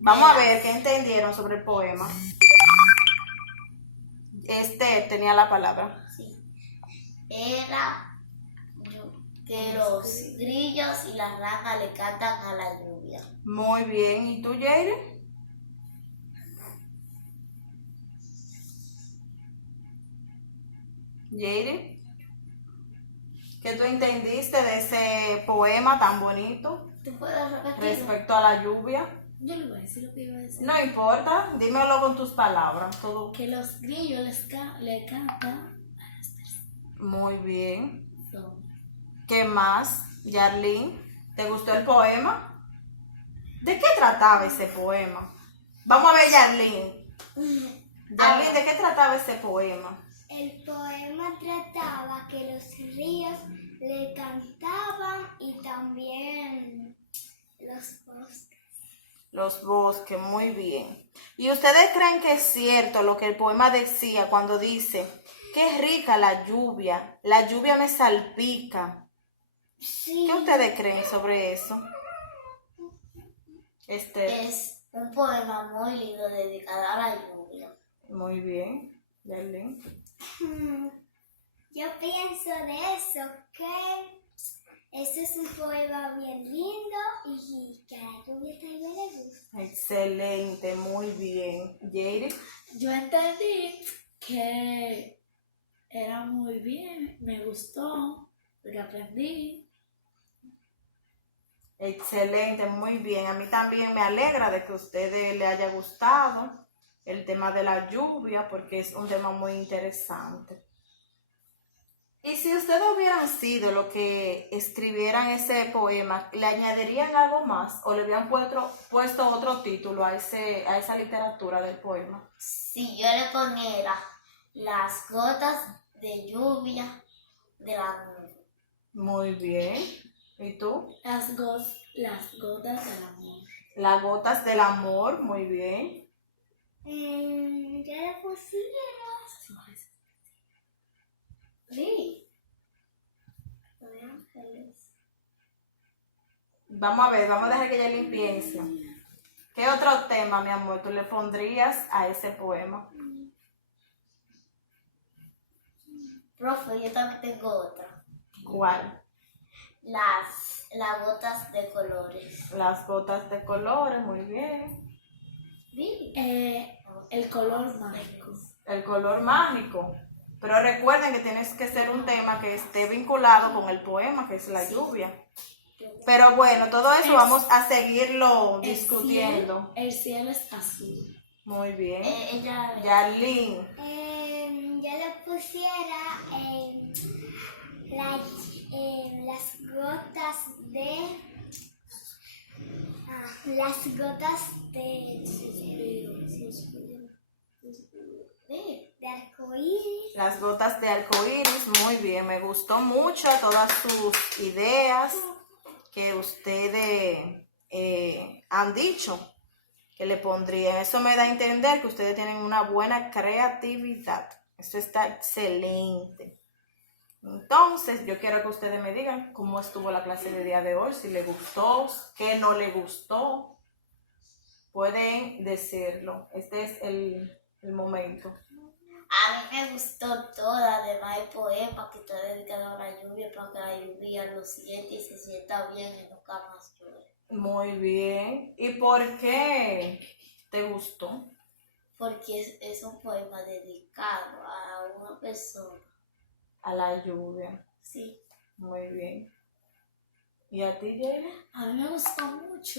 Vamos a ver qué entendieron sobre el poema. Tenía la palabra. Sí. Era que los grillos y las ranas le cantan a la lluvia. Muy bien. ¿Y tú, Jaire? Jaire, ¿qué tú entendiste de ese poema tan bonito ¿Tú puedes repetirlo? respecto a la lluvia? Yo le voy a decir lo que iba a decir. No importa, dímelo con tus palabras. Todo. Que los grillos le cantan a las Muy bien. personas. ¿Qué más, Yarlene? ¿Te gustó el poema? ¿De qué trataba ese poema? Vamos a ver, Yarlene. Yarlene, ¿de qué trataba ese poema? El poema trataba que los ríos le cantaban y también los bosques. Los bosques, muy bien. ¿Y ustedes creen que es cierto lo que el poema decía cuando dice, qué rica la lluvia me salpica? Sí. ¿Qué ustedes creen sobre eso? Es un poema muy lindo dedicado a la lluvia. Muy bien, Yarlene. Yo pienso de eso, que eso es un poema bien lindo y que a la lluvia también le gusta. Excelente, muy bien. Jaire. Yo entendí que era muy bien, me gustó, porque aprendí. Excelente, muy bien. A mí también me alegra de que a ustedes les haya gustado el tema de la lluvia, porque es un tema muy interesante. Y si ustedes hubieran sido los que escribieran ese poema, ¿le añadirían algo más o le hubieran puesto otro título a esa literatura del poema? Si yo le poniera las gotas de lluvia de la nube. Muy bien. ¿Y tú? Las gotas del amor. Las gotas del amor, muy bien. Yo le pusiera. Sí. Vamos a ver, vamos a dejar que ella piense. ¿Qué otro tema, mi amor, tú le pondrías a ese poema? Profe, yo también tengo otra. ¿Cuál? Las gotas de colores. Las gotas de colores, muy bien. Sí. El color mágico. El color mágico. Pero recuerden que tienes que ser un tema que esté vinculado con el poema, que es la lluvia. Pero bueno, todo eso vamos a seguirlo discutiendo. El cielo es azul. Muy bien. Ella Yarlene. Yo le pusiera las gotas de. Las gotas de arcoíris. Las gotas de arcoíris, muy bien. Me gustó mucho todas sus ideas que ustedes han dicho que le pondrían. Eso me da a entender que ustedes tienen una buena creatividad. Eso está excelente. Entonces, yo quiero que ustedes me digan cómo estuvo la clase de día de hoy, si les gustó, qué no les gustó. Pueden decirlo. Este es el momento. A mí me gustó toda, además el poema que está dedicado a la lluvia, para que la lluvia lo siente y se sienta bien y nunca más llueve. Muy bien. ¿Y por qué te gustó? Porque es un poema dedicado a una persona. A la lluvia. Sí. Muy bien. ¿Y a ti, Jaime? A mí me gustó mucho